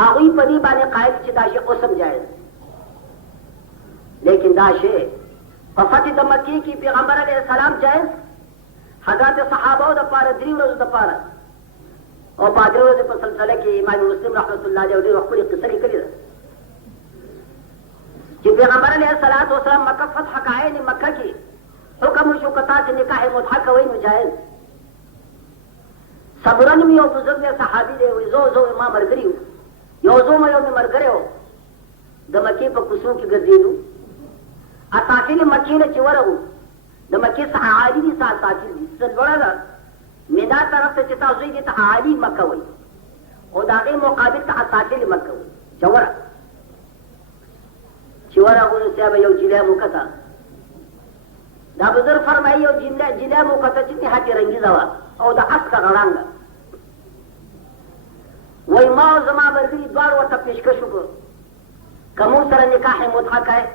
هغوی په دې باندې قایل چې دا شی اوس هم جایز لیکن دا شی په فتح د مکې کې پیغمبر علیه السلام جایز حضرت صحابه د پاره 3 ورځې د پاره او په 3 ورځې په سلسله کې امام مسلم رحمت الله علیه ډېر خپل قصه لیکلې ده چې پیغمبر علیه السلام مکه فتح کړه مکه کې حکم شو کتا چې نکاح متعه کوي مجاز صبرن می او بزرګ صحابي دی وي زو ما مرګري یو زو ما یو مرګري و د مکې په کوڅو کې ګرځېدو اساکل مکې نه چې ورغو د مکې څخه عادي دي ساتل دي څلور ده میدا طرف ته چې تاسو دې ته عادي مکه وي او دا غي مقابل ته اساکل مکه وي چوره چې ورغو نو صاحب یو جله مکتا دا بزرګ فرمایي یو جله مکتا چې هټي رنگیزه وا او دا اسکه غړانګه وای ما زما مرګي دوار ورته پیشکش وکړ کوم سره نکاح متعه کوي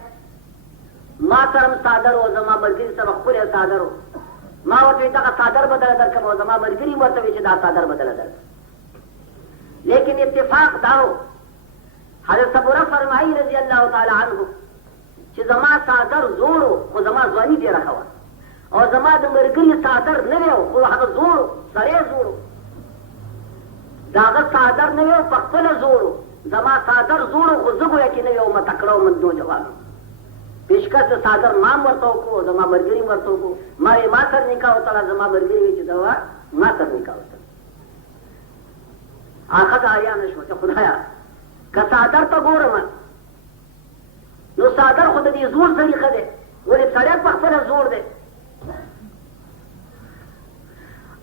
ما سره صادر او زما مرګي سره خپل صادر ما ورته دا صادر بدل درکم او زما مرګي ورته چې دا صادر بدل درک لیکن اتفاق داو حضرت ابو رفع فرمایي رضی الله تعالی عنہ چې زما صادر زورو او زما ځواني ډیره خوا او زما د مرګي صادر نه وو او هغه زورو سره زورو داغه صادر نه وو په خپل زورو زما صادر زورو خو زګو یې نه وو متکړو من دو جواب پیشکش صادر نام ورته کو زما مرګي ورته کو ما سر نکاح وتلا زما مرګي چې دوا ما سر نکاح وتلا اخذ آیا نشو ته خدایا که صادر ته ګورم نو صادر خود دې زور سړي خده ولې سړی په خپل زور دی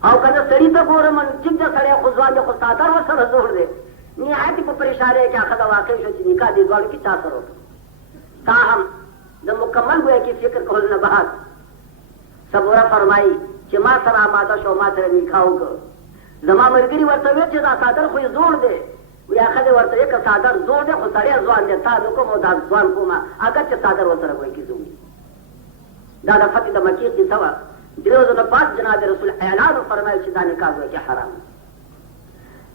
او کنه سړی ته ګورم چې دا سړی خو ځوان دی خو صادر وسره زور دی نهایت په پریشانه کې اخذ واقع شو چې نکاح دې ځوان کې چا سره وکړ تاهم د مکمل گویا کې فکر کول نه بعد صبره فرمایي چې ما سره آماده شو ما سره نکاح وکړ زما مرګري ورته وی چې دا صادر خو زور دی ویا خدای ورته یک صادر زور دی خو سړی ځوان دی تا نو کوم دا ځوان کومه اگر چې صادر وسره وای کی زوی دا د فتح د مکې کې سوا دروازه د پاس جناب رسول اعلان فرمایي چې دا نکاح وای کی حرام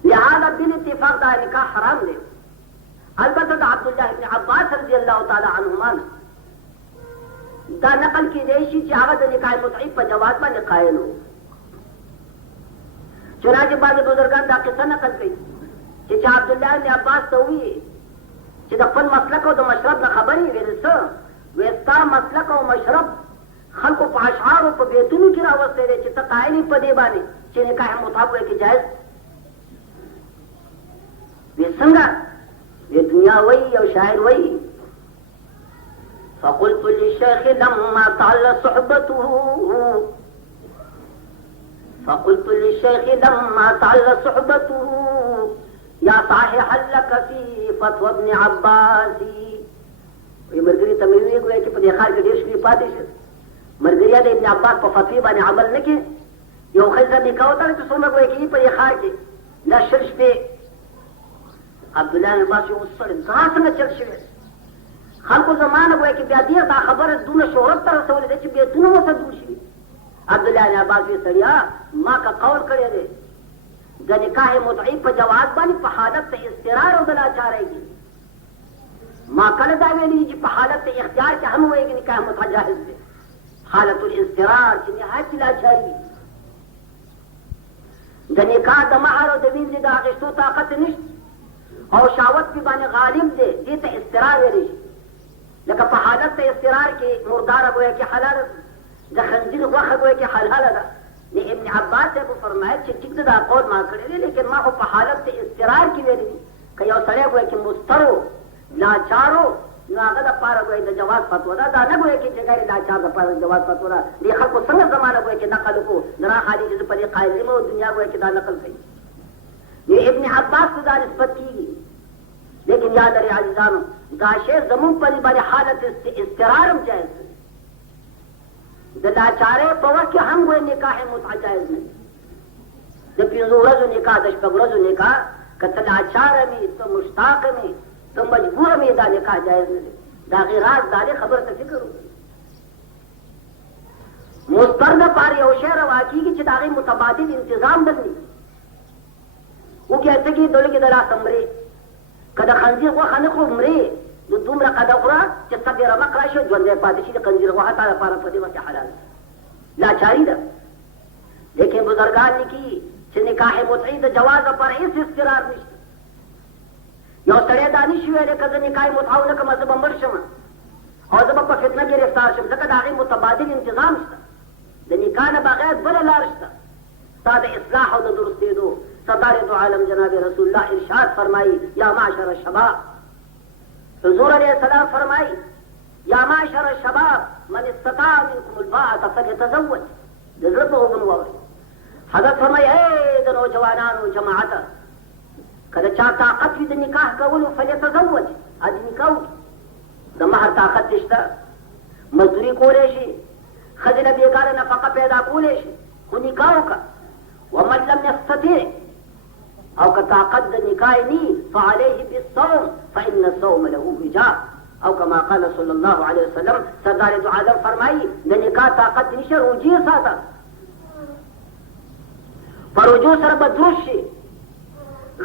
لہذا بال اتفاق دا نکاح حرام دی البته د عبد الله ابن عباس رضی الله تعالی عنهما دا نقل کې دی چې هغه د نکاح متعه په جواز باندې قائل وو چنانچہ بعض بزرگان دا قصه نقل کړي چې عبد الله بن عباس ته وی چې د خپل مسلک او د مشرب نه خبرې ورسه وستا مسلک او مشرب خلکو په اشعار او په بیتونو کې راوستي دي چې ته قائل په دی باندې چې نکاح مطابق کې جائز وي څنګه د دنیا وی او شاعر وی فقلت للشيخ لما طال صحبته فقلت للشيخ لما طال صحبته یا صاحح لك في فتوى ابن عباس وی مرګري ته مې ویل چې په دې خار کې ډېر شي پاتې شي مرګري د ابن عباس په فتوی باندې عمل نکي یو خزه نکاح وتر چې څومره کوي کې په دې خار کې دا شرش په عبد الله بن عباس یو سره څنګه چل شي خلکو زمانه کوي کې بیا دې دا خبره دونه شهرت تر رسول دي چې به دونه وسدو شي عبد الله بن عباس یې سړیا ما کا قول کړی دی د نکاح متعه په جواز باندې په حالت ته استقرار او بلاچارېږي ما کله دا ویلي چې په حالت ته اختیار کې هم وایي نکاح متعه جائز دی حالت الاستقرار چې نهایت بلاچاري د نکاح د مہر او د ویزې د اخیستو طاقت نشته او شهوت په باندې غالب دی دې ته استقرار ویل شي لکه په حالت ته استقرار کې مردار وایي کې حلال د خنزیر غوښه وایي کې حلال ده ابن عباس ابو فرمایي چې ټیک دا قول ما کړی دی لیکن ما په حالت ته استقرار کې ویلي که یو سړی وایي چې مسترو لاچارو نو هغه د پاره وایي د جواز فتوا ده دا نه وایي چې غیر لاچار د پاره جواز فتوا ده دې خلکو څنګه زمانه وایي چې نقل کو درا حالي چې په دې قائل او دنیا وایي چې دا نقل کوي ابن عباس دا نسبت کیږي لیکن یاد لري عزیزانو دا شی زمون په باندې حالت استقرار هم جائز دی د لاچارې په وخت کې هم وایي نکاح متعه جائز نه د پنځو ورځو نکاح د شپږ ورځو نکاح که ته لاچار مې ته مشتاق مې ته مجبور مې دا نکاح جائز نه دی دا غیر راز دا خبره ته فکر وکړي مسترد پار یو شی روا کېږي چې د هغې متبادل انتظام بندي وکړي ته کې دولې کې د لاس عمرې که د خنزیر غوښه نه خورو مرې نو دومره قده خوره چې سب یې رمق راشي ژوندی پاتې شي. د خنزیر غوښه تا لپاره په دې وخت کې حلال لاچاري ده. لیکن بزرګان لیکي چې نکاح متعي د جواز لپاره هېڅ استقرار نشته. یو سړی دا نشي ویلی که زه نکاح متعه ونه کړم زه به مړ شم او زه به په فتنه ګرفتار شم، ځکه د هغې متبادل انتظام شته. د نکاح نه بغیر بله لار شته ستا د اصلاح او د درستېدو. صدارت عالم جناب رسول الله ارشاد فرمایي یا معشر الشباب، حضور علیه السلام فرمایي یا معشر الشباب من استطاع منکم الباءة فلیتزوج. د زړه په غوږونو واورئ. حضرت فرمایي ای د نوجوانانو جماعته که د چا طاقت وي د نکاح کولو فلیتزوج، ادې نکاح وکړي. د مهر طاقت دې شته، مزدوري کولی شي، ښځې له بېګاره نفقه پیدا کولی شي، خو نکاح وکړه. ومن لم یستطع او که طاقت د نکاح نی فعليه بالصوم فإن الصوم له وجاء او كما قال صلی الله علیه وسلم. سردار دو عالم فرمایي د نکاح طاقت نشه روجې ساته، په روجو سره به دروش شي،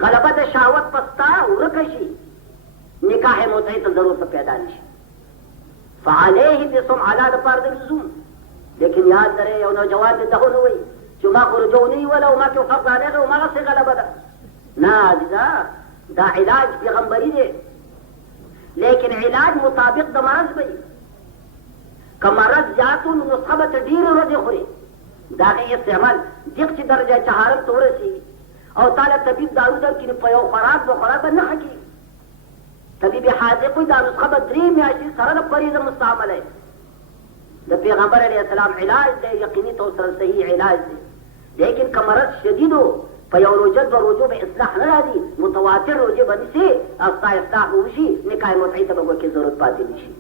غلبه د شهوت په ستا ورکه شي، نکاح متعي ته ضرورت پیدا نشي. فعليه بالصوم علا د پاره د لزوم. لیکن یاد لرئ یو نوجوان دې دغه نه وایي چې ما خو رجوع نه نیوله او ما کې فرق رانغی او هماغسې غلبه ده. نه عزیزه دا علاج پیغمبري دی، لیکن علاج مطابق د مرض به وي. که مرض زیات و نو نسخه به ته ډېرې ورځې خورې، د هغې استعمال دغسې درجه چهارم ته ورسېږي او تا له طبیب دارو درکړي نو په یو خوراک به خوراک به نه ښه کېږي. طبیب حاذق وایي دا نسخه به 3 میاشتې سره د فریضه مستعمله یې. د پیغمبر علیه السلام علاج دی یقیني طور سره صحیح علاج دی. لیکن که مرض شدید و په یو روژه دوه روژو به اصلاح نه راځي، متواتر روژې به نیسې او ستا اصلاح به وشي، نکاح متعي ته به ګویا کې ضرورت پاتې نه شي.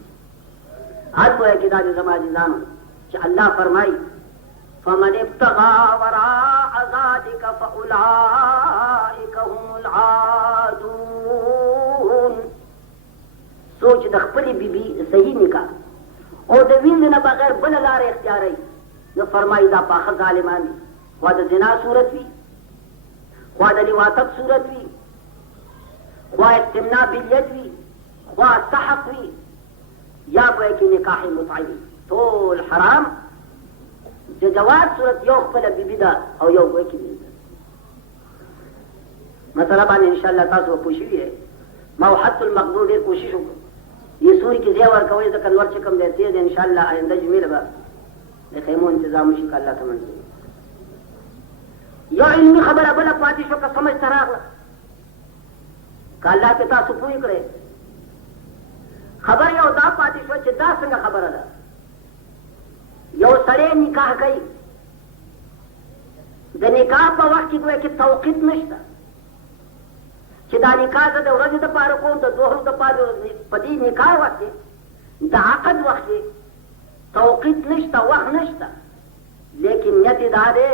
هر پوهه کې دا دي زما عزیزانو چې الله فرمایي فمن ابتغى وراء ذلك فأولئك هم العادون. څوک چې د خپلې بیبي صحیح نکاح او د ویندې نه بغیر بله لاره اختیاروي نو فرمایي دا پاخه ظالمان دي. خوا د زنا صورت وي، خوا د لواطت صورت وي، خوا استمناء بالید وي، خوا سحق وي، یا ګویا کې نکاح متعي وي، ټول حرام. د جواز صورت یو خپله بیبي ده او یو ګویا کې بیبي ده. مسله باندې انشاءالله تاسو به پوه شوي یې. ما حد المقدور ډېر کوشش وکړو دې سوري کې ځای ورکوئ ځکه نور چې کوم دی تېز دی انشاءالله آینده جمعې به د خیمو انتظام وشي که الله ته منظور. یو علمي خبره بله پاتې شو که سمجھ ته راغله که الله پې تاسو پوه کړئ. خبر یو دا پاتې شوه چې دا څنګه خبره ده. یو سړی نکاح کوي، د نکاح په وخت کې ګویا کې توقیت نشته چې دا نکاح زه د ورځې دپاره کوم، د دوهرو دپاره. په دې نکاح وخت کې د عقد وخت کې توقیت نشته، وخت نشته، لیکن نیت یې دا دی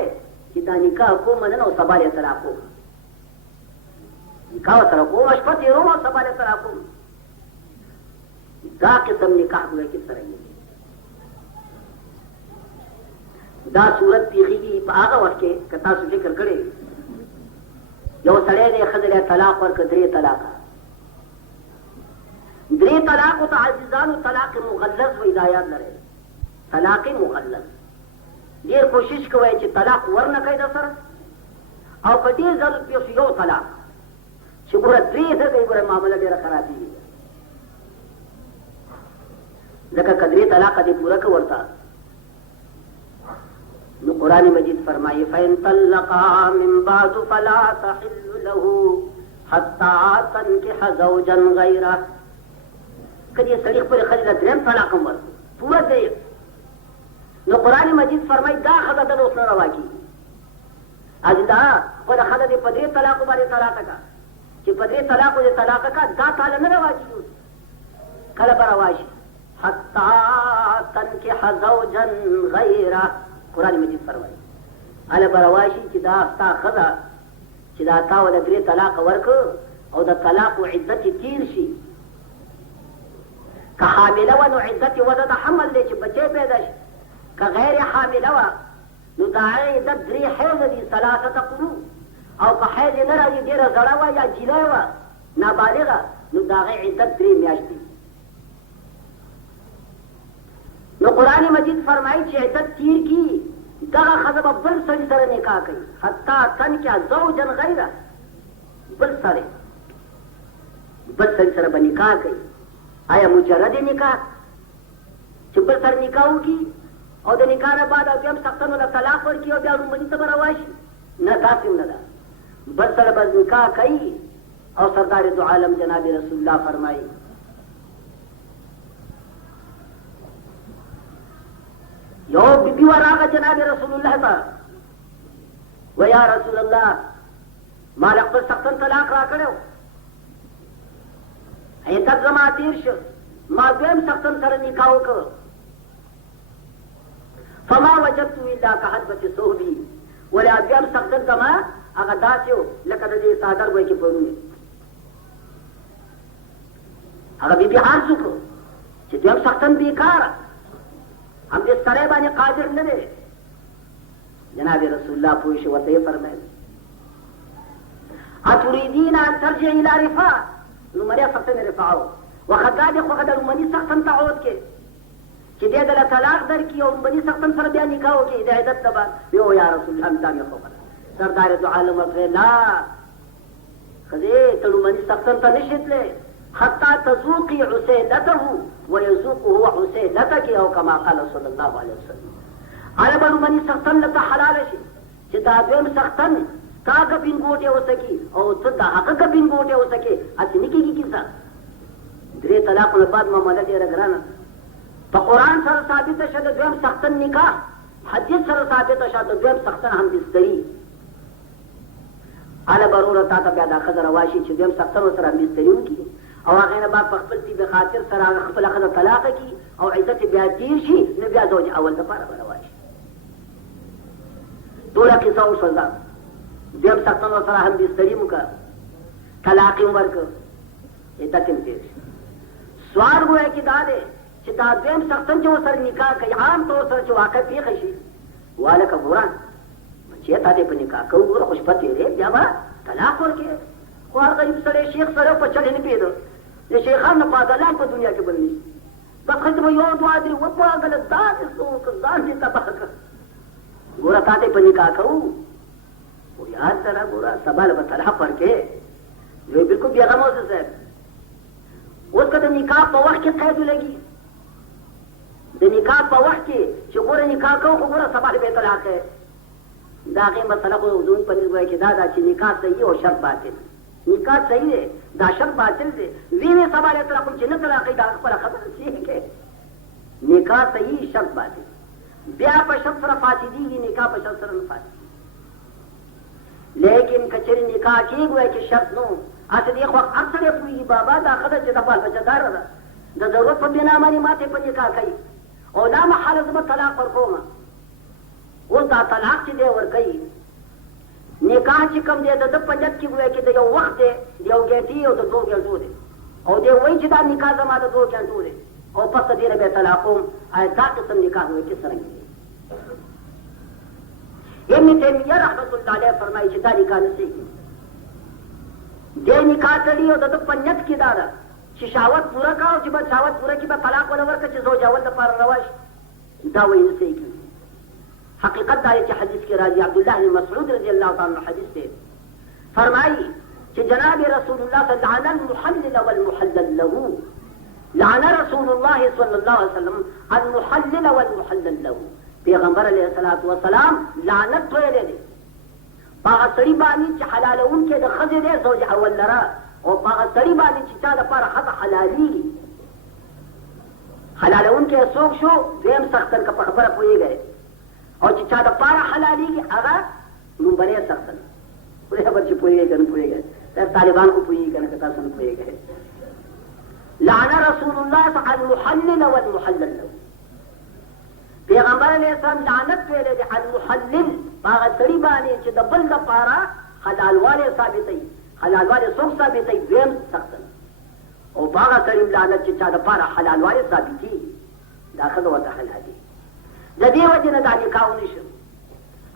چې دا نکاح کوم نن او سبا یې سره کوم، نکاح سره کوم، شپه تېروم او سبا یې سره کوم. دا قسم نکاح ګویا کې سره یې دا صورت پیښیږي په هغه وخت کې که تاسو فکر کړی یو سړی دی ښځې له طلاق ورکړه 3 طلاقه. 3 طلاقو ته عزیزانو طلاق مغلظ وایي، دا یاد لرئ، طلاق مغلظ. ډېر کوشش کوئ چې طلاق ورنه کړئ د سره او که ډېر ضرورت پیښ شي یو طلاق چې ګوره 3 ته کوي، ګوره معامله ډېره خرابېږي. ځکه که 3 طلاقه دې پوره کړه ورته نو قرآن مجید فرمائے فَإِن طَلَّقَهَا مِن بَعْدُ فَلَا تَحِلُّ لَهُ حَتَّى تَنكِحَ زَوْجًا غَيْرَهُ. کدی سړي خپلې ښځې له 3 طلاق هم ورکړي پوره دی نو قرآن مجید فرمایي دا ښځه ده اوس نه روا کېږي. عزیزه خپله ښځه دې په 3 طلاقو باندې طلاقه کړه چې په 3 طلاقو دې طلاقه کړه، دا تاله نه روا کېږي. کله به روا شي حَتَّى تَنكِحَ زَوْجًا غَيْرَهُ. قرآن مجید فرمایي هله به روا شي چې دا ستا ښځه چې دا تا وله 3 طلاقه ورکړه او د طلاقو عدت یې تېر شي. که حامله وه نو عدت یې وضع د حمل دی چې بچی پیدا شي. که غیر حامله وه نو د هغې عدت 3 حیضه دي 3 قروء. او که حیض یې نه راځي ډېره زړه وه یا جیلی وه نابالغه نو داغه عدت 3 میاشتې. نو قرآن مجید فرمایي چې عدت تیر کی دغه ښځه به بل سړي سره نکاح کوي حتی تنکح زوجا غیره، بل سړی سره به نکاح کوي. آیا مجرد نکاح چې بل سره نکاح وکړي او د نکاح نه بعد بیا هم سختن له طلاق ورکړي او بیا لومړني ته به راشي؟ نه، داسې هم نه ده. بل سره به نکاح کوي. او سردار دو عالم جناب رسول الله فرمایي یو بیبي ورغه جناب رسول الله ته و یا رسول الله ما له خپل سختن طلاق را کړو، عدت زما تیر شو، ما دویم سختن سره نکاح وکړ، فما وجدت الا كحدبة صحبي، ولا دویم سختن زما هغه داسې و لکه د دې څادر وای کې پرونی. هغه بیبي عرض وکړو چې دویم سختن بیکاره، هم دې سړی باندې قادر نه دی. جناب رسول الله پوه شو، ورته یې فرمایل اتريدين ان ترجع الى رفاع، لومړی سختن رفاع وخت دا دې خوښه د لومړني سختن تعود کې چې دې دله طلاق درکړي او لومړني سختن سره بیا نکاح وکړي د عدت نه بعد. یو یا رسول الله دا مې خوښه ده. سردار دو عالم ورته لا ښځې ته لومړني سختن ته نشي تللی حتى تذوقي عسيلته ويذوق هو عسيلتك، او كما قال صلى الله عليه وسلم. انا بلو مني سختن لته حلال شي چې دا دویم سختن تا کبین ګوټه وسکی او ته دا حق کبین ګوټه وسکی اته نکیږي کیسه. درې طلاق نه بعد معاملې ډیره ګرانه په قران سره ثابت شوه. دویم سختن نکاح حدیث سره ثابت شوه. دویم سختن هم بستری انا ضروره تا ته بیا دا خبره رواشي چې دویم سختن سره بستری وکي او هغه نه بعد په خپل طب خاطر سره خپل خزه طلاق کی او عزت بیا تیر شي نو بیا زوج اول د پاره رواشي. ټول کیسه او سزا دیم سختن سره هم بستری مکا طلاق ورک عزت تیر شي. سوال وای کی دا ده چې دا دیم سختن چې سره نکاح کوي عام طور سره چې واقع پیښ شي والک ګوران چې تا دې په نکاح کوو ګور خوش پته لري بیا با طلاق ورکې خو هر غریب سره شیخ سره په چل نه پیدا د شیخانو په دلان په دنیا کې بلني بس خدای به یو دعا دی و په غلط داسې څوک ځان دې تباہ کړ. ګور تا دې په نکاح کوو او یاد سره ګور سبال به طلاق ورکې یو بالکل بیا غموز صاحب اوس کله نکاح په وخت کې قید لګي د نکاح په وخت کې چې ګور نکاح کوو خو ګور سبال به طلاق ہے. دا غي مسله خو زون په دې وای کې دا چې نکاح صحیح او شرط باطل. نکاح صحیح دی دا شرط باطل دی. وینې سبا له طلاق چې نه طلاق دا خپل خبره شي کې نکاح صحیح شرط باطل بیا په شرط سره فاسدي نکاح په شرط سره نه فاسد. لیکن کچری نکاح کېږي چې شرط نو اته دی خو اکثر پوي بابا دا خبره چې د بال بچدار ده د ضرورت په بنا باندې ماته په نکاح کوي او دا محل زما طلاق ورکوم او دا طلاق چې دی ورکوي نکاح چې کوم دی د پنځت کې وای کې د یو وخت دی یو ګټي او د دوه ګټو دی او دی وای چې دا نکاح زما د دوه ګټو دی او پس دې نه به طلاقوم دا قسم نکاح وای چې سره ابن تیمیہ رحمت الله علیه فرمایي چې دا نکاح نشي دې نکاح تړي او د پنځت کې دا ده چې شاوت پورا کا او چې به شاوت پورا کې به طلاق ولا ورکړي چې زوج اول د پاره رواش دا وایي نشي. حقیقت دا چې حدیث کې راځي عبد الله بن مسعود رضی الله تعالی عنہ حدیث دی فرمایي چې جناب رسول الله صلی الله علیه وسلم المحلل والمحلل له لعن رسول الله صلی الله علیه وسلم المحلل والمحلل له. پیغمبر علیه الصلاۃ والسلام لعنت ویلې دي هغه سړي باندې چې حلالون کې د خځې دی زوج اول لرا او هغه سړي باندې چې چا لپاره خطا حلالي حلالون کې څوک شو دیم سختن کا خبره پويږي او چې چا د پاره حلاليږي هغه نومبرې سختن پرې خبر چې پويږي دا طالبان کو پويږي کنه تاسو نه پويږي. لعن رسول الله تعالی المحلل والمحلل له. پیغمبر علیہ السلام لعنت ویلې دي المحلل هغه سړي باندې چې د بل د پاره حلالواله ثابتې حلالواله څوک ثابتې دیم سختن او هغه سړي لعنت چې چا د پاره حلالواله ثابتې داخله وته حلالي د دې وجه نه د نکاح نشو.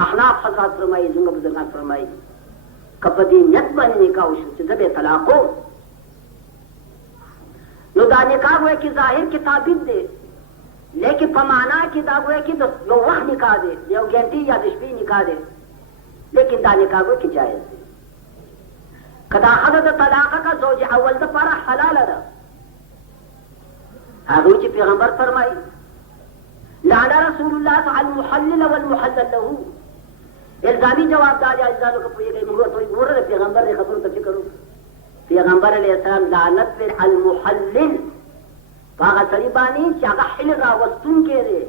احناف حضرات فرمایي څنګه بزرګان فرمایي کپدې نیت باندې نکاح شو چې د به طلاقو نو دا نکاح ہوئے کہ ظاہر کی ثابت دے لیکن پمانا کی دا ہوئے کہ یو وقت نکاح دے یو گھنٹی یا دشپی نکاح دے لیکن دا نکاح ہوئے کہ جائز دے کدا حضرت طلاقہ کا زوج اول دا پارا حلال دا آگوچی پیغمبر فرمائی لعنا رسول اللہ المحلل والمحلل له الزامی جواب دا جائز دانو کا پوئی گئی مورد پیغمبر نے خبروں تک کرو پیغمبر علیہ السلام لعنت پر المحلل پاگا سریبانی چاگا حل راوستون کے دے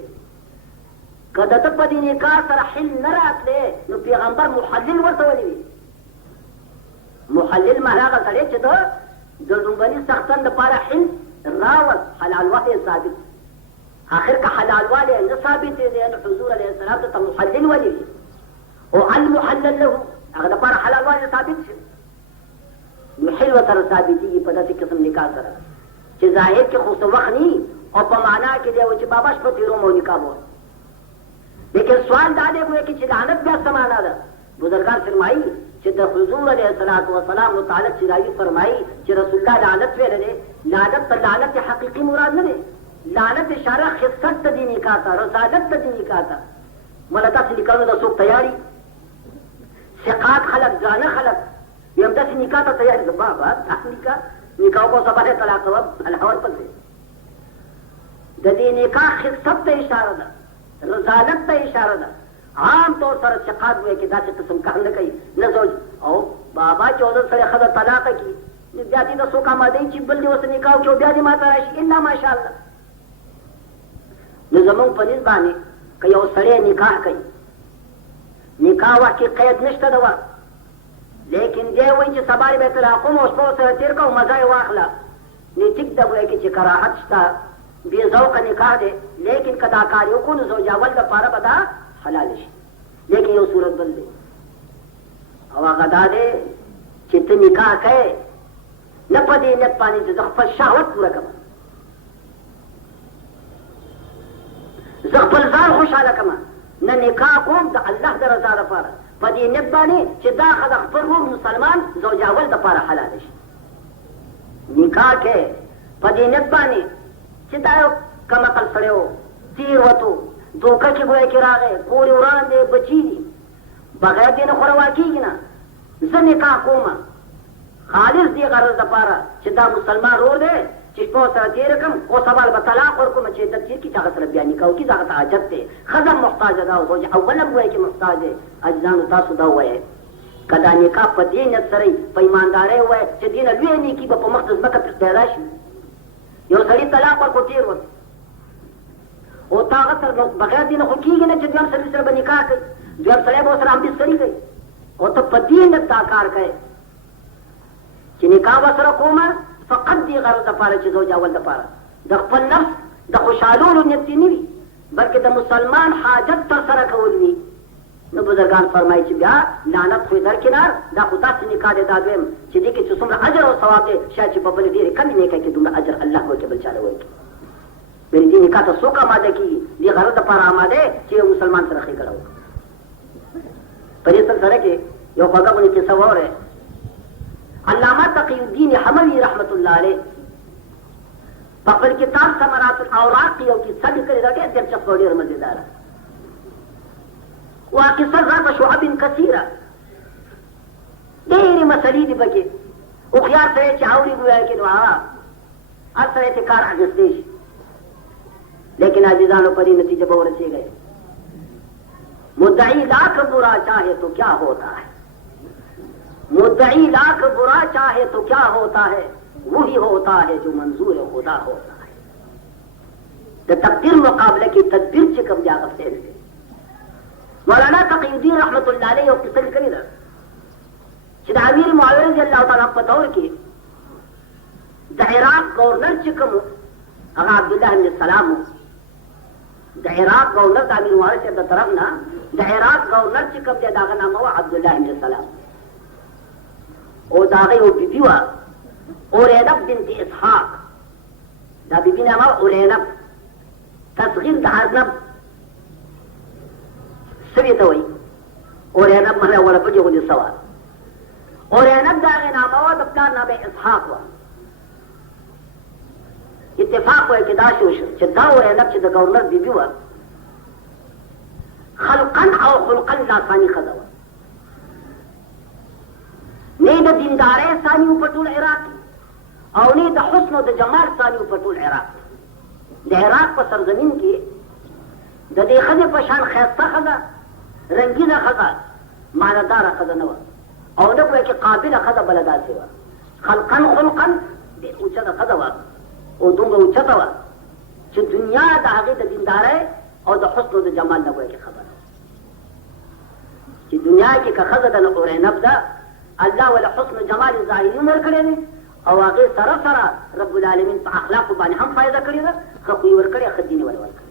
کدت پدی نکاح سر حل نرات لے نو پیغمبر محلل ورطولی بھی محلل محلاغا سرے چھ دو دلنبنی سختن دا پارا حل راوست حلال واحد ثابت آخر کا حلال واحد ثابت دے حضور علیہ السلام تا محلل ولی بھی او المحلل له اگر دا پارا حلال واحد ثابت شد محل و تر ثابتی پدا سی قسم نکاح سرا چه ظاہر کے خصوص وقت نہیں اور پمانا کے لئے وہ چه باباش پر تیروں مو نکاح ہوا لیکن سوال دادے ہوئے کہ چه لعنت بیا سمانا دا بزرگان فرمائی چه در حضور علیہ السلام متعلق چرایی فرمائی چه رسول اللہ لعنت ویلے لے لعنت پر لعنت حقیقی مراد نہ لعنت اشارہ خصت دی نکاح تا رسالت دی نکاح تا ملتا سے نکالو دا سوک تیاری سقاق خلق جانا خلق یم دسی نکاح تا تیاری دا بابا نکاح کو سبا ہے طلاق وب الحور پر سے دا دی نکاح خصت تا اشارہ دا رسالت تا اشارہ دا عام طور سر شقاق ہوئے کہ دا سے قسم کہنے کئی نزوج او بابا 14 سر خدا طلاق کی بیاتی دا سوکا مادئی چی بلدی واسه نکاح کیو بیاتی ماتا راشی اللہ ماشاءاللہ نظمون پنیز بانی کہ یو سرے نکاح کئی نکاح وقت کی قید نشتا دا وقت لیکن دے وی چی سباری بے طلاقوں میں اس پو سر تیر کا مزای واخلا نیتک دا ہوئے کہ چی کراحت شتا بے ذوق نکاح دے لیکن کداکاریوں کو نزوج اول دا پارا بدا حلال شي لیکن یو صورت بل دے او هغه دا دے چې ته نکاح کوې نه په دې نیت باندې چې زه خپل شهوت پوره کړم زه خپل ځان خوشحاله کړم نه نکاح کوم د الله د رضا لپاره په دې نیت باندې چې دا ښځه خپل ورور مسلمان زوج اول دپاره حلاله شي نکاح کوې په دې نیت باندې چې دا یو کم عقل سړی و تیر وتو دوکا کی گویا کی راغے کوری وران دے بچی دی بغیر دین خوروا کیگی نا زن نکاح کوما خالص دی غرض دپارا چی دا مسلمان رور دے چی پو سر تیر کم او سوال بطلاق ورکم چی دک چیر کی چاہ سر بیا نکاحو کی زاغت عجب دے خزم محتاج داو زوج اولم گویا کی محتاج دے اجزانو تاسو دا ہوئے کدا نکاح پا دینت سری پا ایماندارے ہوئے چی دین لوی نیکی با پا مختص مکہ پر پیدا شی یو سری طلاق ورکو تیر ورکو او طاقت سر بغیر دین خو کیږي نه چې دویم سړي سره به نکاح کوي دویم سړی به ورسره همبستري کوي او ته په دې نیت دا کار کوې چې نکاح ورسره کومه فقط دې غرض دپاره چې زوج اول دپاره د خپل نفس د خوشحالولو نیت دې نه وي بلکې د مسلمان حاجت ترسره کول وي نو بزرګان فرمایي چې بیا لعنت خو درکنار دا خو داسې نکاح دی دا دویم چې دې کې چې څومره اجر او ثواب دی شاید چې په بلې ډېرې کمې نیکۍ کې دومره اجر الله وکړي بل چاله وکړي میری دی نکاح تا سوک آمادہ کی دی غرض پر آمادہ چی مسلمان سے رخی کرو پر یہ سلسلہ کے یو خوگا بنی قصہ ہو رہے علامہ تقی الدین حموی رحمت اللہ علیہ پاپل کتاب ثمرات الاوراق کی یو قصہ بھی کرے رکھے دیر چپ کوڑی رمضی دارا وہ قصہ ذات شعب کثیرہ دیری مسئلی دی بکے اخیار سے چاوری گویا کہ دعا اثر اعتکار عجزدیش لیکن عزیزانوں پر ہی نتیجے بہت رسے گئے مدعی لاکھ برا چاہے تو کیا ہوتا ہے مدعی لاکھ برا چاہے تو کیا ہوتا ہے وہی ہوتا ہے جو منظور خدا ہوتا ہے تو تقدیر مقابلے کی تدبیر سے کم جاگا فیل گئے مولانا تقی الدین رحمت اللہ علیہ اور قصہ کری رہا چیدہ امیر معاویہ رضی اللہ تعالیٰ پتور کی دا عراق گورنر چکم اگا عبداللہ بن السلام دا عراق گورنر دا امیر معاویہ سے دا طرف نا دا عراق گورنر چکم دے داغا نام ہوا عبداللہ بن السلام او داغی او بی بیوا اورینب بنت اسحاق دا بی بی نام ہوا اورینب تصغیر دا ارنب سوی توئی اورینب محلہ والا پجی خودی سوال اورینب داغی نام ہوا دبتار نام اسحاق ہوا اتفاق وای کې دا شو چې دا ورینب چې د گورنر بیبي وه خلقا او خلقا لاساني ښځه وه نه د دیندارۍ ثاني و په ټول عراق او نه د حسن او د جمال ثاني و په ټول عراق د عراق په سرزمین کې د دې ښځې په شان ښایسته ښځه رنګینه ښځه معناداره ښځه نه وه او نه ګویا چې قابله ښځه بله داسې وه خلقا خلقا ډېر اوچته ښځه وه او دومره اوچته وه چې دنیا د هغې د دیندارۍ او د حسن او د جمال نه ګویا چې خبره وه چې دنیا کې که ښځه د اورینب ده الله ولا حسن جمال ظاهري ورکړی دی او هغې سره سره رب العالمین په اخلاقو باندې هم فایده کړې ده ښه خوی ورکړی ښه دین یې ورکړی